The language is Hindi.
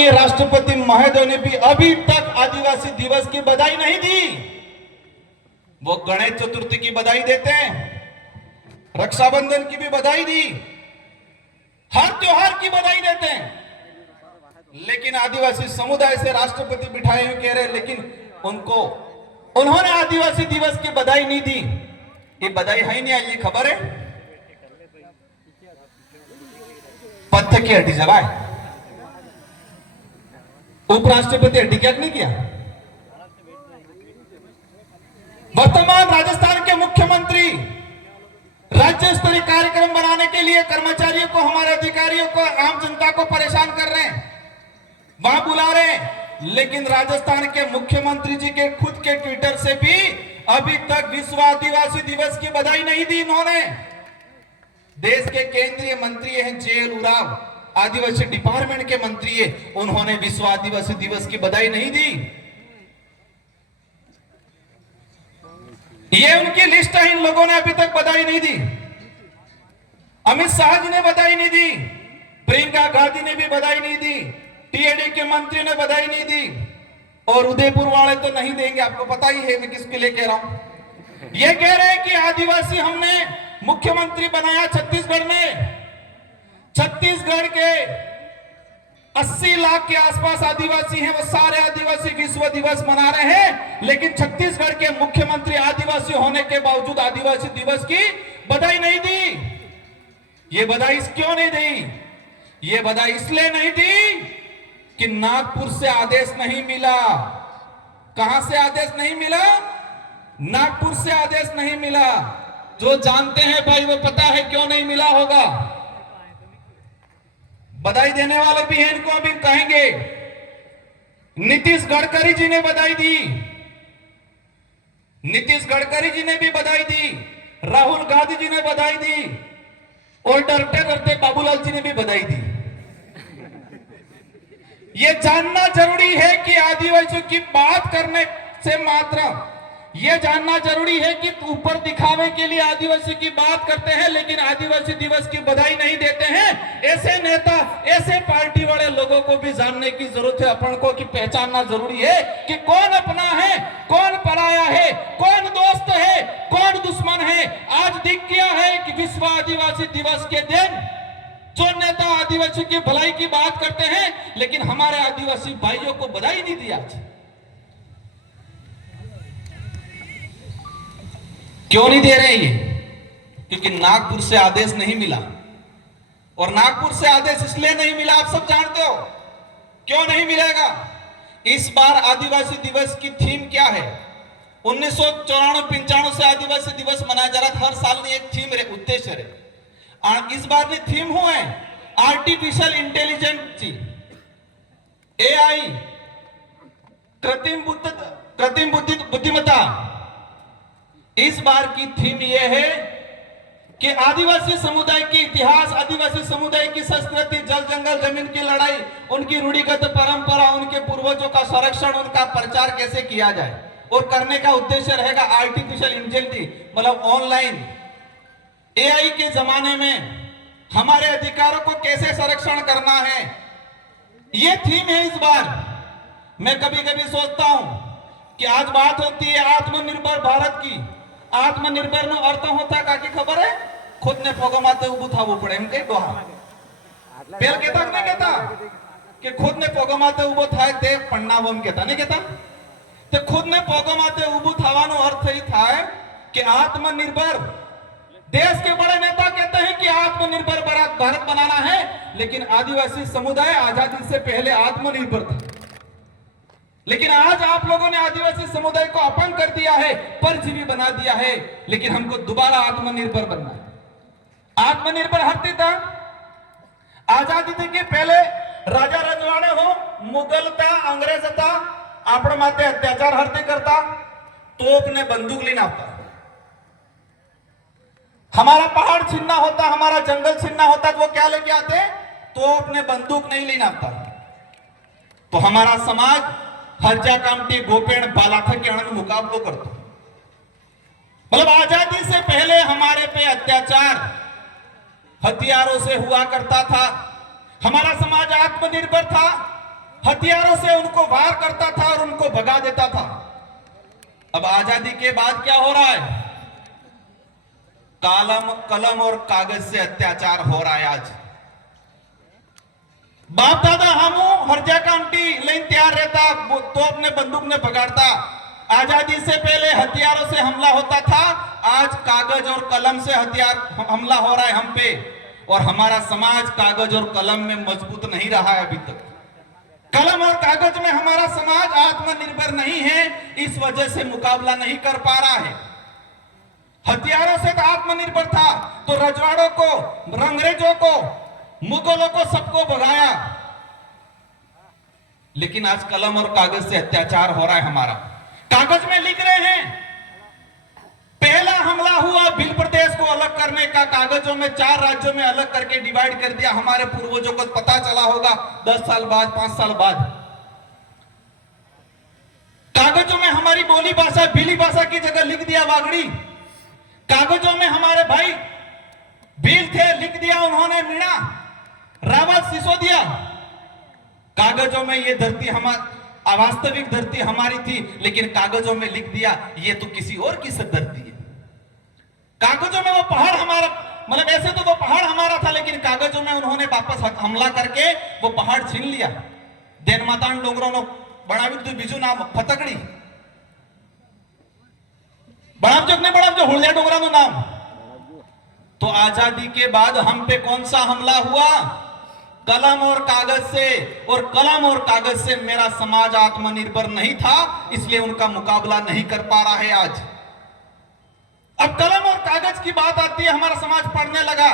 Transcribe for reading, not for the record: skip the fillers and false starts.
माननीय राष्ट्रपति महोदय ने भी अभी तक आदिवासी दिवस की बधाई नहीं दी। वो गणेश चतुर्थी की बधाई देते हैं, रक्षाबंधन की भी बधाई दी, हर त्योहार की बधाई देते हैं, लेकिन आदिवासी समुदाय से राष्ट्रपति बिठाए हुए कह रहे, लेकिन उन्होंने आदिवासी दिवस की बधाई नहीं दी। ये बधाई है ही नहीं, ये खबर है। पत्थर की हड्डी जलाए, उपराष्ट्रपति हड्डी क्या नहीं किया। वर्तमान राजस्थान के मुख्यमंत्री राज्य स्तरीय कार्यक्रम बनाने के लिए कर्मचारियों को, हमारे अधिकारियों को, आम जनता को परेशान कर रहे हैं, वहां बुला रहे हैं, लेकिन राजस्थान के मुख्यमंत्री जी के खुद के ट्विटर से भी अभी तक विश्व आदिवासी दिवस की बधाई नहीं दी इन्होंने। देश के केंद्रीय मंत्री हैं जे.एल. उरांव, आदिवासी डिपार्टमेंट के मंत्री है, उन्होंने विश्व आदिवासी दिवस की बधाई नहीं दी। ये उनकी लिस्ट है, इन लोगों ने अभी तक बधाई नहीं दी। अमित शाह जी ने बधाई नहीं दी, प्रियंका गांधी ने भी बधाई नहीं दी, टीएडी के मंत्री ने बधाई नहीं दी, और उदयपुर वाले तो नहीं देंगे, आपको पता ही है मैं किसके लिए कह रहा हूं। ये कह रहे हैं कि आदिवासी हमने मुख्यमंत्री बनाया छत्तीसगढ़ में, छत्तीसगढ़ के 80 लाख के आसपास आदिवासी हैं, वो सारे आदिवासी विश्व दिवस मना रहे हैं, लेकिन छत्तीसगढ़ के मुख्यमंत्री आदिवासी होने के बावजूद आदिवासी दिवस की बधाई नहीं दी। ये बधाई क्यों नहीं दी? ये बधाई इसलिए नहीं दी कि नागपुर से आदेश नहीं मिला। कहां से आदेश नहीं मिला? नागपुर से आदेश नहीं मिला। जो जानते हैं भाई वो पता है क्यों नहीं मिला होगा। बधाई देने वाले भी हैं, इनको अभी कहेंगे। नीतीश गडकरी जी ने बधाई दी, नीतीश गडकरी जी ने भी बधाई दी, राहुल गांधी जी ने बधाई दी, और डरते डरते बाबूलाल जी ने भी बधाई दी। ये जानना जरूरी है कि आदिवासियों की बात करने से मात्र ये जानना जरूरी है कि ऊपर दिखावे के लिए आदिवासी की बात करते हैं, लेकिन आदिवासी दिवस की बधाई नहीं देते हैं। ऐसे नेता, ऐसे पार्टी वाले लोगों को भी जानने की जरूरत है, अपन को कि पहचानना जरूरी है कि कौन अपना है, कौन पराया है, कौन दोस्त है, कौन दुश्मन है। आज दिख गया है कि विश्व आदिवासी दिवस के दिन जो नेता आदिवासी की भलाई की बात करते हैं, लेकिन हमारे आदिवासी भाइयों को बधाई नहीं दी। आज क्यों नहीं दे रहे ये? क्योंकि नागपुर से आदेश नहीं मिला, और नागपुर से आदेश इसलिए नहीं मिला, आप सब जानते हो क्यों नहीं मिलेगा। इस बार आदिवासी दिवस की थीम क्या है? 1994-95 से आदिवासी दिवस मनाया जा रहा था, हर साल में एक थीम रहे, उद्देश्य रहे। इस बार ने थीम हुआ है आर्टिफिशियल इंटेलिजेंस, एआई, कृत्रिम बुद्धिमत्ता। इस बार की थीम यह है कि आदिवासी समुदाय की इतिहास, आदिवासी समुदाय की संस्कृति, जल जंगल जमीन की लड़ाई, उनकी रूढ़िगत परंपरा, उनके पूर्वजों का संरक्षण, उनका प्रचार कैसे किया जाए, और करने का उद्देश्य रहेगा आर्टिफिशियल इंटेलिजेंस, मतलब ऑनलाइन एआई के जमाने में हमारे अधिकारों को कैसे संरक्षण करना है, यह थीम है इस बार। मैं कभी कभी सोचता हूं कि आज बात होती है आत्मनिर्भर भारत की। आत्मनिर्भर नो अर्थ होता का की खबर है? खुद ने पोगमाते उभू थावू पड़े एम कई दोहा पेल कहता नहीं कहता कि खुद ने पोगमाते उभो थाय ते पन्नावम कहता नहीं कहता। तो खुद ने पोगमाते उभू थावानो अर्थ ही था कि आत्मनिर्भर। देश के बड़े नेता कहते हैं कि आत्मनिर्भर भारत बनाना है, लेकिन आदिवासी समुदाय आजादी से पहले आत्मनिर्भर था। लेकिन आज आप लोगों ने आदिवासी समुदाय को अपंग कर दिया है, परजीवी बना दिया है, लेकिन हमको दोबारा आत्मनिर्भर बनना है। आत्मनिर्भर हरती था आजादी थी कि पहले राजा रजवाड़े हो, मुगल था, अंग्रेज था, आपण माते अत्याचार हरती करता, तोप ने बंदूक लेना होता, हमारा पहाड़ छीनना होता, हमारा जंगल छीनना होता, तो वो क्या लेके आते? तोप ने बंदूक नहीं लेना होता। तो हमारा समाज हरजा कामटी गोपेण बालाथा के अण मुकाबलो करता। मतलब आजादी से पहले हमारे पे अत्याचार हथियारों से हुआ करता था। हमारा समाज आत्मनिर्भर था, हथियारों से उनको वार करता था और उनको भगा देता था। अब आजादी के बाद क्या हो रहा है? कलम और कागज से अत्याचार हो रहा है। आज बाप दादा हमू हरजा कामटी लेन तैयार रहता तो अपने बंदूक ने भगाड़ता। आजादी से पहले हथियारों से हमला होता था, आज कागज और कलम से हथियार हमला हो रहा है हम पे। और हमारा समाज कागज और कलम में मजबूत नहीं रहा है अभी तक। कलम और कागज में हमारा समाज आत्मनिर्भर नहीं है, इस वजह से मुकाबला नहीं कर पा रहा है। हथियारों से तो आत्मनिर्भर था तो रजवाड़ों को, अंग्रेजों को, मुगलों को सबको भगाया। लेकिन आज कलम और कागज से अत्याचार हो रहा है हमारा। कागज में लिख रहे हैं, पहला हमला हुआ भिल प्रदेश को अलग करने का, कागजों में 4 राज्यों में अलग करके डिवाइड कर दिया। हमारे पूर्वजों को पता चला होगा 10 साल बाद, 5 साल बाद। कागजों में हमारी बोली भाषा भीली भाषा की जगह लिख दिया वागड़ी। कागजों में हमारे भाई भील थे, लिख दिया उन्होंने मीणा, रावत, सिसोदिया। कागजों में ये धरती हमारी अवास्तविक धरती हमारी थी, लेकिन कागजों में लिख दिया ये तो किसी और की धरती है। कागजों में वो पहाड़ हमारा, मतलब ऐसे तो वो पहाड़ हमारा था, लेकिन कागजों में उन्होंने वापस हमला करके वो पहाड़ छीन लिया। देन मातान डोंगरों ने बनावी बीजू नाम फतकड़ी, बनावजो ने बनावजो हुलिया डोंगरा नु नाम। तो आजादी के बाद हम पे कौन सा हमला हुआ? कलम और कागज से। और कलम और कागज से मेरा समाज आत्मनिर्भर नहीं था, इसलिए उनका मुकाबला नहीं कर पा रहा है आज। अब कलम और कागज की बात आती है, हमारा समाज पढ़ने लगा।